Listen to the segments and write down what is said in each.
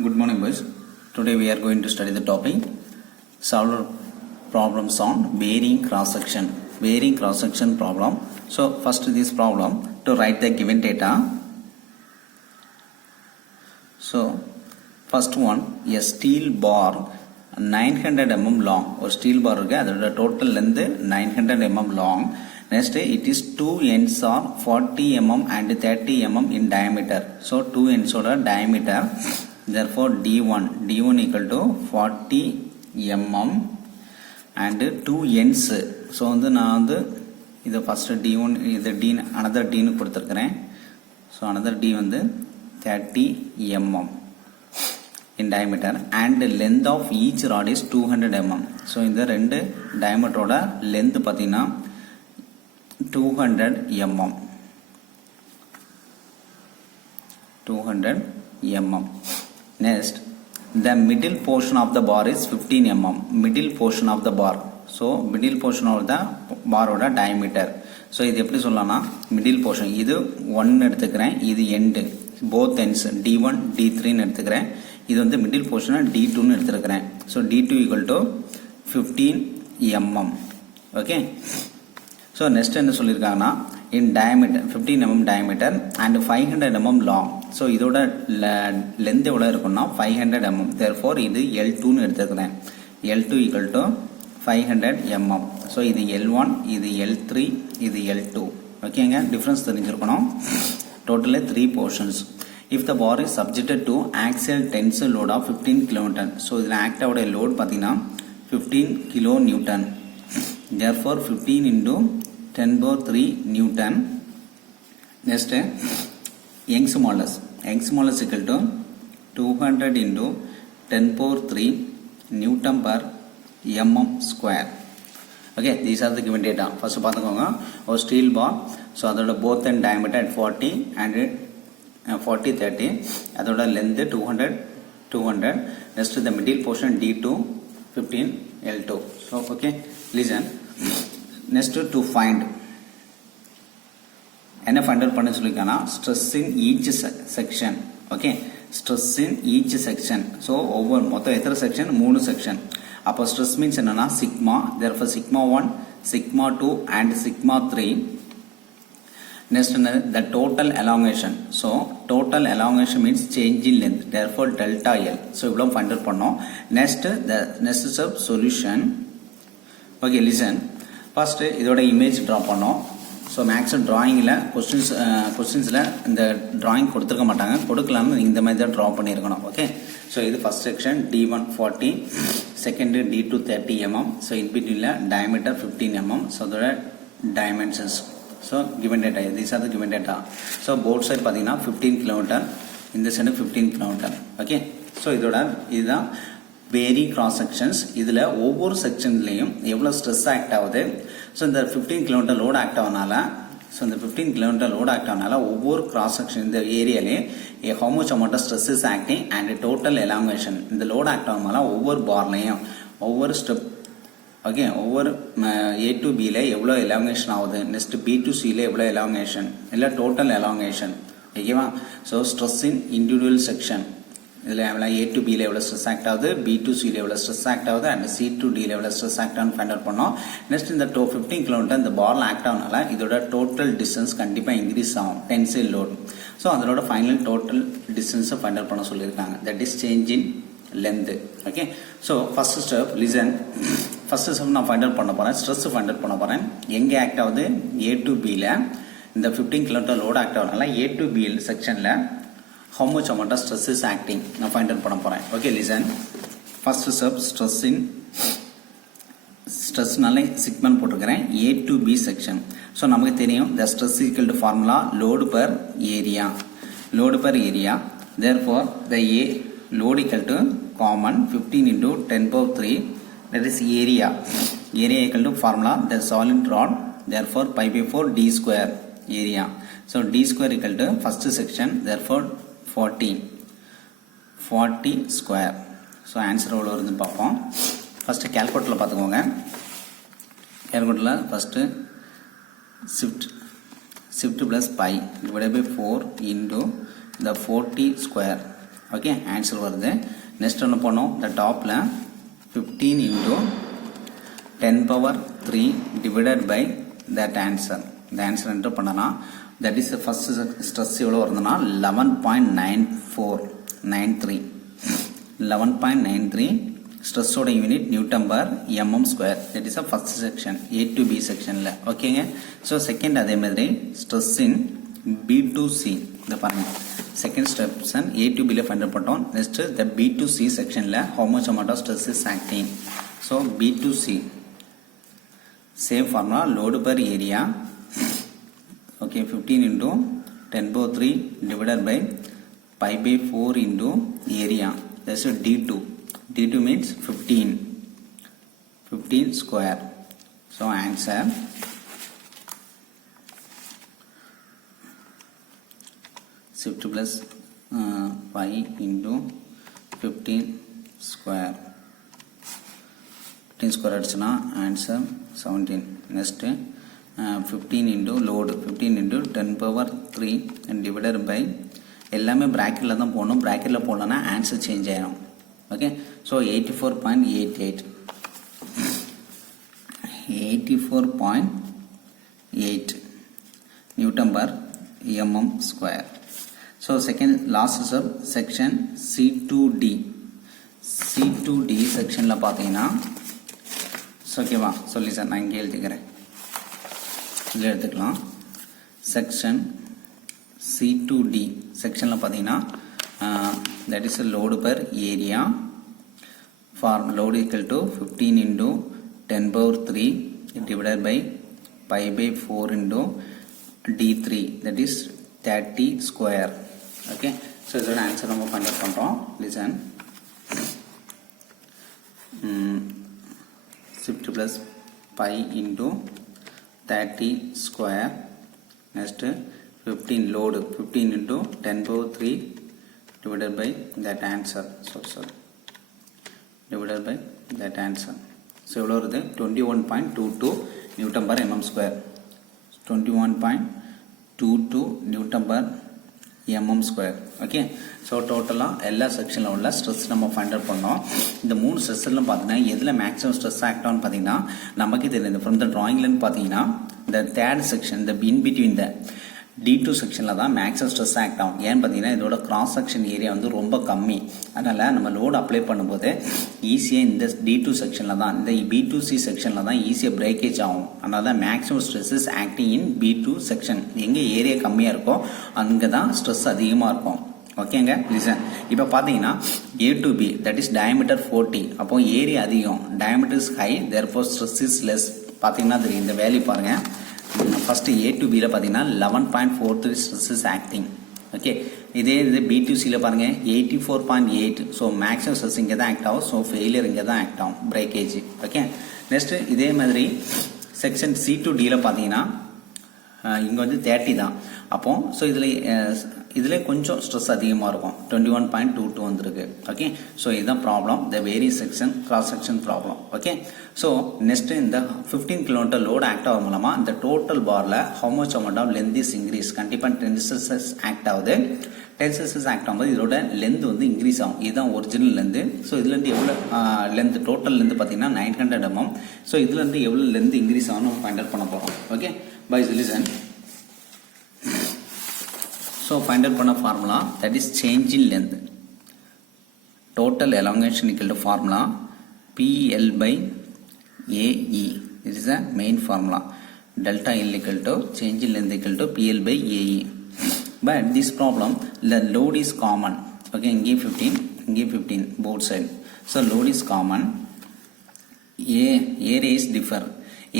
Good morning, boys. Today we are going to study the topic solve problems on varying cross section. Varying cross section problem. So first this problem to write the given data. So first one, a steel bar 900 mm long. Or steel bar the total length 900 mm long. Next it is two ends are 40 mm and 30 mm in diameter. So two ends are diameter. Therefore d1 equal to 40 mm and two ends. So நான் வந்து இது first d1 இது d another d னு கொடுத்திருக்கேன். So another d வந்து 30 mm in diameter and length of each rod is 200 mm. So இந்த ரெண்டு diameter ஓட length பாத்தீங்கன்னா 200 mm. 200 mm. Next, the middle portion of the bar is 15 mm. Middle portion of the bar. So, middle portion of the bar oda diameter. So, இது எப்படி சொல்லலாம்னா middle portion இது 1 எடுத்துக்கிறேன், இது end. Both ends D1, D3 னு எடுத்துக்கிறேன். இது வந்து middle portion D2 னு எடுத்துக்கிறேன். So, D2 equal to 15 mm. Okay. So, next என்ன சொல்லிருக்காங்கன்னா in diameter 15 mm diameter and 500 mm long. So இதோட length எவ்வளவு இருக்கும்னா 500 mm. Therefore இது L2 னு எடுத்துக்கிறேன். L2 equal to 500 mm. So இது L1, இது L3, இது L2. ஓகேங்க, டிஃபரன்ஸ் தெரிஞ்சிருக்கணும். Totally 3 portions. If the bar is subjected to axial tensile load of 15 kN. So இதுல ஆக்ட் ஆவுடைய லோட் பாத்தீங்கன்னா 15 kN. Therefore 15 into 10 power 3 Newton. Next, Young's modulus. Young's modulus equal to 200 into 10 power 3 Newton per mm square. Okay, these are the given data. First பார்த்துக்கோங்க, ஒரு steel bar. So அதோட both end diameter at 40 and 40 30. அதோட length 200. Next the middle portion D2 15 L2. So okay, listen. Next to find என்ன find out பண்ண சொல்லிருக்கானா stress in each section. Okay, stress in each section. So ஒவ்வொரு மொத்தம் எத்தனை section? 3 section. அப்போ stress means என்னன்னா sigma. Therefore sigma 1, sigma 2 and sigma 3. Next the total elongation. So total elongation means change in length. Therefore delta L. So இவ்வளவு find out பண்ணோம். Next the next step solution. Okay, listen. First இதோட image draw பண்ணோம். So maths ட்ராயிங்கில் கொஸ்டின்ஸில் இந்த drawing கொடுத்துருக்க மாட்டாங்க, கொடுக்கலாம்னு இந்த மாதிரி தான் ட்ரா பண்ணியிருக்கணும். ஓகே, ஸோ இது first section D1 40, second D2 30 mm. So இன்பிட்வீனில் டயமீட்டர் 15 mm. ஸோ அதோட dimensions. So given data, these are the given data. So both side பார்த்தீங்கன்னா 15 kN, இந்த சைடு 15 kN. ஓகே, ஸோ இதோட இதுதான் வேரி கிராஸ் செக்ஷன்ஸ். இதில் ஒவ்வொரு செக்ஷன்லையும் எவ்வளோ ஸ்ட்ரெஸ் ஆக்ட் ஆகுது. ஸோ இந்த 15 kN லோடு ஆக்ட் ஆகனால, ஸோ இந்த 15 kN லோடு ஆக்ட் ஆகனால ஒவ்வொரு கிராஸ் செக்ஷன் இந்த ஏரியாலே how much amount of stress is acting and total elongation. இந்த லோடு ஆக்ட் ஆகனால ஒவ்வொரு பார்லையும் ஒவ்வொரு ஸ்டெப், ஓகே, ஒவ்வொரு A to Bல எவ்வளோ எலாங்கேஷன் ஆகுது, நெக்ஸ்ட் B to Cல எவ்வளோ எலாங்கேஷன், இல்லை டோட்டல் எலாங்கேஷன். ஓகேவா? ஸோ ஸ்ட்ரெஸ் இன் இண்டிவிஜுவல் செக்ஷன் இதில் A to B எவ்வளோ ஸ்ட்ரெஸ் ஆக்ட் ஆகுது, B to C எவ்வளோ ஸ்ட்ரெஸ் ஆக்ட் ஆகுது அண்ட் C to D எவ்வளோ ஸ்ட்ரெஸ் ஆக்ட் ஆகுதுன்னு ஃபைண்ட் அவுட் பண்ணோம். நெக்ஸ்ட் இந்த 15 kN இந்த பார்ல ஆக்ட் ஆகுனால இதோட டோட்டல் டிஸ்டன்ஸ் கண்டிப்பாக இன்க்ரீஸ் ஆகும், டென்சைல் லோட். ஸோ அதோட ஃபைனல் டோட்டல் டிஸ்டன்ஸை ஃபைண்ட் அவுட் பண்ண சொல்லியிருக்காங்க. That is change in length. Okay, so first step listen. First step நான் ஃபைண்ட் அவுட் பண்ண போகிறேன், ஸ்ட்ரெஸ் ஃபைண்ட் அவுட் பண்ண போகிறேன். எங்கே ஆக்ட் ஆகுது? A to Bல இந்த 15 kN லோடு ஆக்ட் ஆகுனால A to B செக்ஷனில் how much amount of stress is acting நான் find out பண்ண போறேன். Okay, listen. First step stress in stress நால சிக்மெண்ட் போட்டுக்கிறேன் A to B section. So நமக்கு தெரியும் the stress equal to formula load per area. Load per area. Therefore the A load equal to common 15 into 10 power 3. That is area. Area equal to formula the solid rod. Therefore pi by 4 D square area. So D square equal to first section. Therefore 40 square. So answer எவ்வளோ வருதுன்னு பார்ப்போம். First கேல்குலேட்டரில் பார்த்துக்கோங்க. கேல்குலேட்டரில் first shift plus pi divided by 4 into the 40 square. Okay answer வருது. Next என்ன பண்ணோம், இந்த டாப்பில் 15 into 10 power 3 divided by that answer. இந்த ஆன்சர் என்டர் பண்ணனா that is the first stress எவ்வளோ வருதுன்னா 11.9493 11.93 ஸ்ட்ரெஸ்ஸோட unit newton per mm square. That is first section A to B செக்ஷனில். ஓகேங்க. ஸோ செகண்ட் அதே மாதிரி stress in B to C இந்த பாருங்க செகண்ட் ஸ்டெப்ஷன் A to Bல ஃபைண்ட் அவுட் பண்ணோம். நெக்ஸ்ட் இந்த B to C செக்ஷனில் how much amount of stress is acting. So B to C same formula load per area. Okay 15 into 10 power 3 divided by pi by 4 into area. That's D2. D2 means 15 square. So answer 50 plus 5 into 15 square. 15 square அடிச்சுனா answer 17. Next 15 into load 15 into 10 power 3 and divided by எல்லாமே bracketல தான் போடணும். bracketல போடலனா answer change ஆயிடும். Okay. So 84.8 newton per mm square. So second last sub section C2D. C2D செக்ஷனில் பார்த்தீங்கன்னா ஓகேவா சொல்லி sir நான் இங்கே எழுதிக்கிறேன், இதில் எடுத்துக்கலாம். செக்ஷன் C2D செக்ஷனில் பார்த்தீங்கன்னா that is a load per area for load equal to 15 into 10 power 3 divided by pi by 4 into D3 that is 30 square. Okay, so இதோட ஆன்சர் நம்ம ஃபைண்ட் அவுட் பண்ணுறோம். Listen 50 plus pi into 30 square. Next 15 load 15 into 10 power 3 divided by that answer. Divided by that answer. So எவ்வளோ வருது 21.22 newton per mm square. 21.22 newton per mm square. Okay. So டோட்டலாக எல்லா செக்ஷனில் உள்ள stress நம்ம find out பண்ணோம். இந்த 3 ஸ்ட்ரெஸ்லாம் பார்த்தீங்கன்னா எதில் மேக்ஸிமம் ஸ்ட்ரெஸ் ஆக்ட் ஆகும்னு பார்த்தீங்கன்னா நமக்கு தெரியுது. ஃப்ரம் த ட்ராயிங்லன்னு பார்த்தீங்கன்னா இந்த தேர்ட் செக்ஷன் இந்த இன் பிட்வீன் த D2 செக்ஷனில் தான் மேக்ஸிமம் ஸ்ட்ரெஸ் ஆக்ட் ஆகும். ஏன்னு பார்த்தீங்கன்னா இதோட கிராஸ் செக்ஷன் ஏரியா வந்து ரொம்ப கம்மி. அதனால் நம்ம லோடு அப்ளை பண்ணும்போது ஈஸியாக இந்த D2 செக்ஷனில் தான் இந்த B2C செக்ஷனில் தான் ஈஸியாக பிரேக்கேஜ் ஆகும். அதனால தான் maximum stress is acting in B2 section. எங்கே ஏரியா கம்மியாக இருக்கோ அங்கே தான் ஸ்ட்ரெஸ் அதிகமாக இருக்கும். ஓகேங்க. லிசன் இப்போ பார்த்தீங்கன்னா A to B that is diameter 40. அப்போ ஏரியா அதிகம், diameter is high, therefore stress is less. பார்த்தீங்கன்னா தெரியும் இந்த வேல்யூ பாருங்கள். ஃபர்ஸ்ட் A to Bல பார்த்தீங்கன்னா 11.43 ஸ்ட்ரெஸ் இஸ் ஆக்டிங். ஓகே. இதே இது B to Cல பாருங்க 84.8. ஸோ மேக்ஸிமம் ஸ்ட்ரெஸ் இங்கே தான் ஆக்ட் ஆகும். ஸோ ஃபெயிலியர் இங்கே தான் ஆக்ட் ஆகும், பிரேக்கேஜ். ஓகே. நெக்ஸ்ட் இதே மாதிரி செக்ஷன் C to Dல பார்த்தீங்கன்னா இங்கே வந்து 30 தான். அப்போ ஸோ இதில் கொஞ்சம் ஸ்ட்ரெஸ் அதிகமாக இருக்கும். 21.22 வந்துருக்கு. ஓகே. ஸோ இதுதான் problem, the vary section cross section problem. Okay. So next இந்த 15 கிலோமீட்டர் லோடு ஆக்ட் ஆகும் மூலமாக இந்த டோட்டல் பாரில் how much amount of length is increase. கண்டிப்பாக டென்சஸ் ஆக்ட் ஆகுது. டென்சஸ் ஆக்ட் ஆகும்போது இதோட லென்த் வந்து இன்க்ரீஸ் ஆகும். இதுதான் ஒரிஜினல் லென்த்து. ஸோ இதுலேருந்து எவ்வளோ லென்த் டோட்டல் லென்த் பார்த்தீங்கன்னா 900 mm. ஸோ இதுலேருந்து எவ்வளோ லென்த் இன்க்ரீஸ் ஆகும் நம்ம ஃபைண்ட் அவுட் பண்ண போகிறோம். Okay. Bye listen. So find out பண்ண formula that is change in length. Total elongation equal to formula PL by AE. This is the main formula. Delta L equal to change in length equal to PL by AE. But this problem the load is common. Okay, இங்கே 15 both side. So load is common. Area is differ.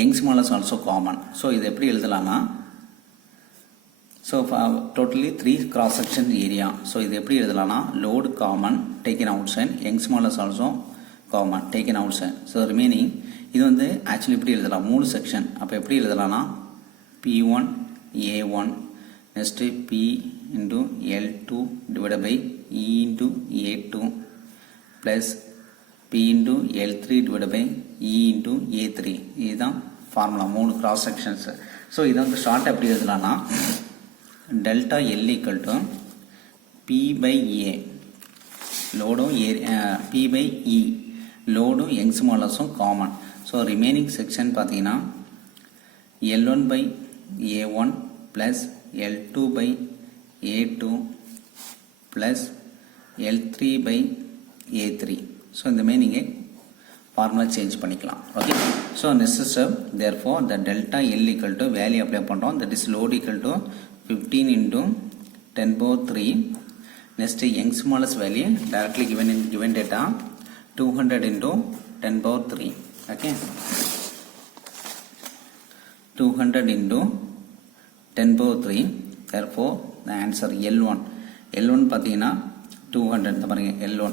Young's modulus also common. So இது எப்படி எழுதலாம்னா so totally 3 cross section area. So இது எப்படி எழுதலாம்னா load common taken outside, Young's modulus also common taken outside. So remaining இது வந்து actually எப்படி எழுதலாம் 3 section. அப்போ எப்படி எழுதலாம்னா P1 A1 next P into L2 divided by E into A2 plus P into L3 divided by E into A3. இதுதான் formula 3 cross sections. So இதை வந்து short எப்படி எழுதலாம்னா delta L equal to P by A. லோடும் P by E லோடும் Young's மாடுலஸும் காமன். So remaining section பார்த்தீங்கன்னா L1 by A1 plus L2 by A2 plus L3 by A3. So இந்த மாதிரி நீங்கள் ஃபார்முலா சேஞ்ச் பண்ணிக்கலாம். Okay. So next step therefore the delta L equal to value apply பண்ணுறோம். that is load equal to 15 into 10 power 3. next Young's modulus value directly given in given data 200 into 10 power 3. okay. 200 into 10 power 3. therefore the answer L1 பார்த்தீங்கன்னா 200 இந்த பாருங்க L1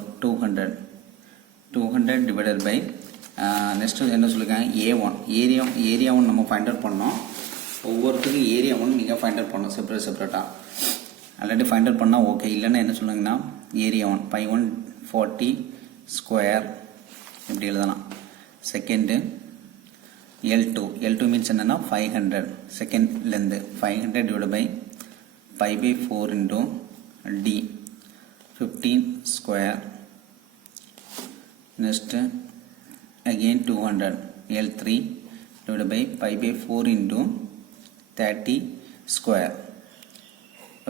200 divided by next என்ன சொல்லியிருக்காங்க A1 area 1 நம்ம find out பண்ணோம். ஒவ்வொருத்துக்கும் area 1 நீங்கள் find out பண்ணணும் செப்பரேட்டாக. ஆல்ரெடி ஃபைண்ட் அவுட் பண்ணால் ஓகே. இல்லைன்னா என்ன சொல்லுங்கன்னா ஏரியா 1 பை 140 ஸ்கொயர் இப்படி எழுதலாம். செகண்டு L2 மீன்ஸ் என்னென்னா 500 செகண்ட்லேருந்து 500 divide by by by 4 into D 15 square. next again 200 L3 divided by pi by 4 into 30 square.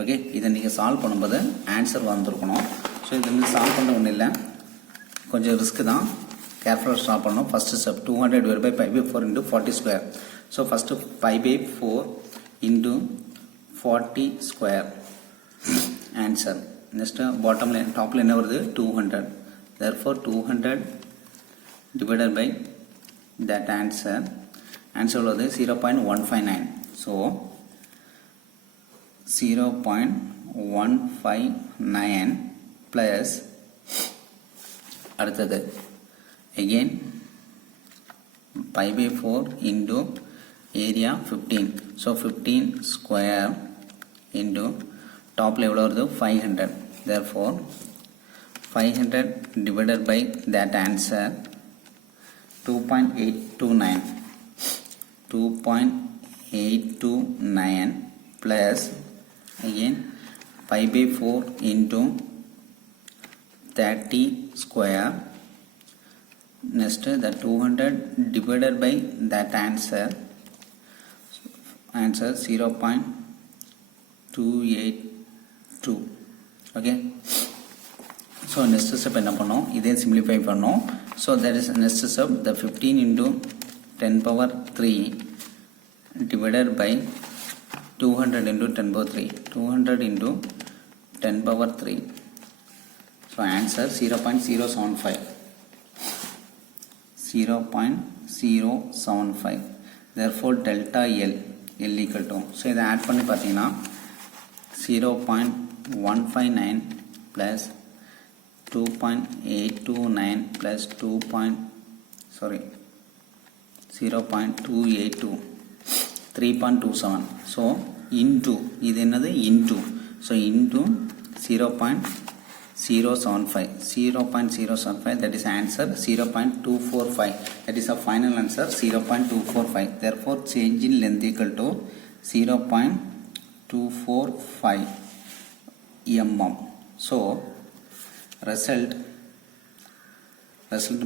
Okay. இதை நீங்கள் சால்வ் பண்ணும்போது ஆன்சர் வந்துருக்கணும். ஸோ இதை வந்து சால்வ் பண்ண ஒன்றும் இல்லை, கொஞ்சம் ரிஸ்க் தான், கேர்ஃபுல்லாக சால்வ் பண்ணணும். First step 200 divided by pi by 4 into 40 square. So first pi by 4 into 40 square answer. Next பாட்டமில் டாப்பில் என்ன வருது 200. therefore 200 divided by that answer உள்ளது 0.159. so 0.159 plus அடுத்தது again pi by 4 into area 15. so 15 square into டாப்ல எவ்வளோ வருது 500. therefore 500 divided by that answer 2.829 plus again pi by 4 into 30 square. next the 200 divided by that answer 0.282. okay. so next step என்ன பண்ணோம், இதே simplify பண்ணோம். so that is next step the 15 into 10 power 3 divided by 200 into 10 power 3 200 into 10 power 3. so answer 0.075. therefore delta L equal to, so இதை add பண்ணி பார்த்தீங்கன்னா 0.159 plus 2.829 plus 0.282 3.27. so into இது என்னது into, so into 0.075 that is answer 0.245. that is a final answer 0.245. therefore change in length equal to 0.245 mm. so result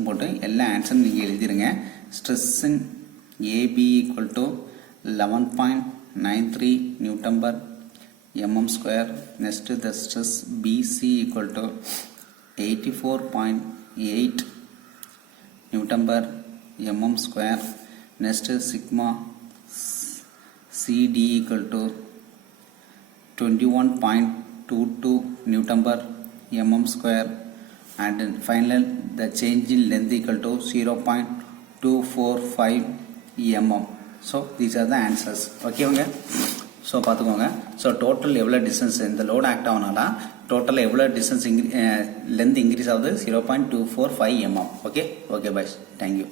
போட்டு எல்லா ஆன்சரும் நீங்கள் எழுதிடுங்க. Stress in AB equal to 11.93 newton per mm square. Next the stress BC equal to 84.8 newton per mm square. Next sigma CD equal to 21.22 newton per mm square. and final the change in length equal to 0.245 mm. so these are the answers. okay okay. so பார்த்துக்கோங்க. so total எவ்வளோ distance இந்த load act ஆகனால total எவ்வளோ distance length increase ஆகுது 0.245 mm. okay bye. thank you.